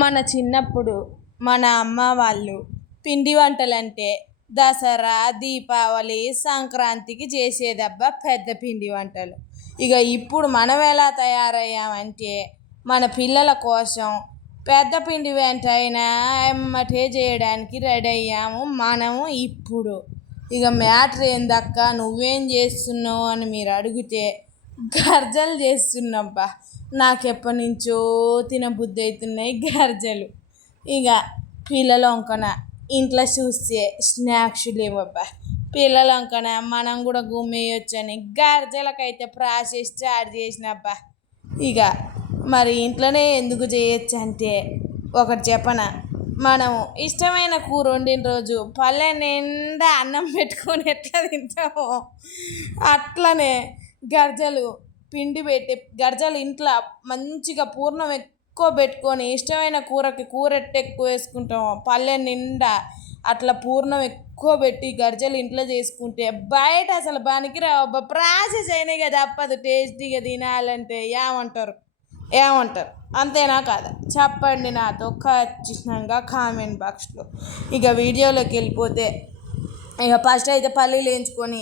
మన చిన్నప్పుడు మన అమ్మ వాళ్ళు పిండి వంటలంటే దసరా, దీపావళి, సంక్రాంతికి చేసేదబ్బా పెద్ద పిండి వంటలు. ఇక ఇప్పుడు మనం ఎలా తయారయ్యామంటే మన పిల్లల కోసం పెద్ద పిండి వంట అయినా ఎమ్మటే చేయడానికి రెడీ అయ్యాము మనము ఇప్పుడు. ఇక మ్యాటర్ ఏందక్క నువ్వేం చేస్తున్నావు అని మీరు అడిగితే గర్జలు చేస్తున్నాబ్బా. నాకెప్పటి నుంచో తినబుద్ధి అవుతున్నాయి గర్జలు. ఇక పిల్లలు వంకన ఇంట్లో చూస్తే స్నాక్స్ లేవబ్బా. పిల్లల వంకన మనం కూడా గుమ్మేయొచ్చని గర్జలకైతే ప్రాసెస్ స్టార్ట్ చేసినబ్బా. ఇక మరి ఇంట్లోనే ఎందుకు చేయొచ్చు అంటే ఒకటి చెప్పన, మనం ఇష్టమైన కూర వండిన రోజు పల్లె నిండా అన్నం పెట్టుకొని ఎట్లా తింటామో అట్లనే గర్జలు పిండి పెట్టి గర్జలు ఇంట్లో మంచిగా పూర్ణం ఎక్కువ పెట్టుకొని ఇష్టమైన కూరకి కూర ఎక్కువ వేసుకుంటాము పల్లె నిండా అట్లా పూర్ణం ఎక్కువ పెట్టి గర్జలు ఇంట్లో చేసుకుంటే బయట అసలు బానికి రావు. ప్రాసెస్ అయినాయి కదా తప్పదు టేస్టీగా తినాలంటే. ఏమంటారు అంతేనా కాదా చెప్పండి నాతో ఖచ్చితంగా కామెంట్ బాక్స్లో. ఇక వీడియోలోకి వెళ్ళిపోతే ఇక ఫస్ట్ అయితే పల్లీలు వేయించుకొని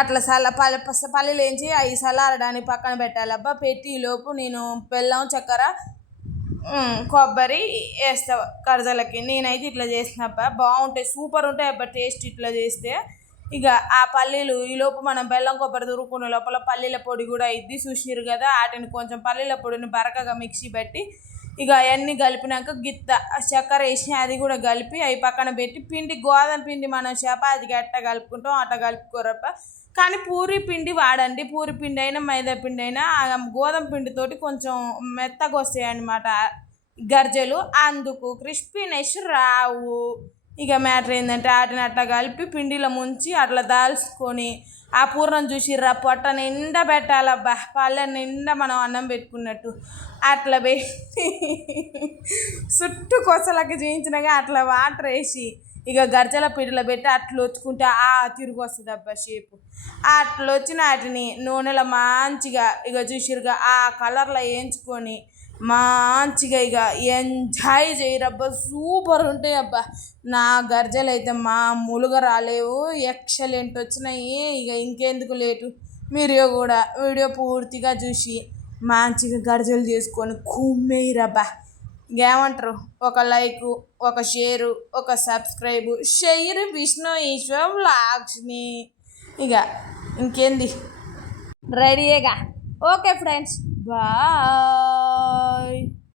అట్లా పల్లీలు వేయించి అవి చల్లారడానికి పక్కన పెట్టాలబ్బా. పెట్టి ఈలోపు నేను బెల్లం, చక్కెర, కొబ్బరి వేస్తా కర్జలకి. నేనైతే ఇట్లా చేసినబ్బా, బాగుంటాయి, సూపర్ ఉంటాయి అబ్బా టేస్ట్ ఇట్లా చేస్తే. ఇక ఆ పల్లీలు ఈలోపు మనం బెల్లం, కొబ్బరి తురుక్కునే లోపల పల్లీల పొడి కూడా అయింది చూసిరు కదా. వాటిని కొంచెం పల్లీల పొడిని బరకగా మిక్సీ పెట్టి ఇక అవన్నీ కలిపినాక గిత్త చక్కెర వేసి అది కూడా కలిపి అవి పక్కన పెట్టి పిండి గోధుమ పిండి మనం చపాతీకి అట్ట కలుపుకుంటాం అట్ట కలుపుకోరప్ప. కానీ పూరి పిండి వాడండి, పూరి పిండి అయినా మైదా పిండి అయినా గోధుమ పిండితోటి కొంచెం మెత్తగా వస్తాయి అన్నమాట గర్జలు, అందుకు క్రిస్పీనెస్ రావు. ఇక మ్యాటర్ ఏంటంటే వాటిని అట్లా కలిపి పిండిలో ముంచి అట్లా దాల్చుకొని ఆ పూర్ణం చూసిర్రా పొట్ట నిండా పెట్టాలబ్బా, పళ్ళ నిండా మనం అన్నం పెట్టుకున్నట్టు అట్లా పెట్టి చుట్టూ కొసలకి చేయించినాక అట్లా వాటర్ వేసి ఇక గర్జల పిండిలో పెట్టి అట్లా వచ్చుకుంటే తిరిగి వస్తుంది అబ్బా షేపు. అట్లా వచ్చిన వాటిని నూనెలో మంచిగా ఇక చూసిరుగా ఆ కలర్లో వేయించుకొని మంచిగా ఇక ఎంజాయ్ చేయరబ్బా. సూపర్ ఉంటాయి అబ్బా. నా గర్జలు అయితే మామూలుగా రాలేవు, ఎక్సలెంట్ వచ్చినాయి. ఇక ఇంకెందుకు లేటు, మీరు కూడా వీడియో పూర్తిగా చూసి మంచిగా గర్జలు చేసుకొని కుమ్మేయరబ్బా. ఇంకేమంటారు, ఒక లైకు, ఒక షేరు, ఒక సబ్స్క్రైబు షేర్ విష్ణు ఈశ్వర్ వ్లాగ్స్ని. ఇక ఇంకేంది రెడీగా. Okay friends, bye.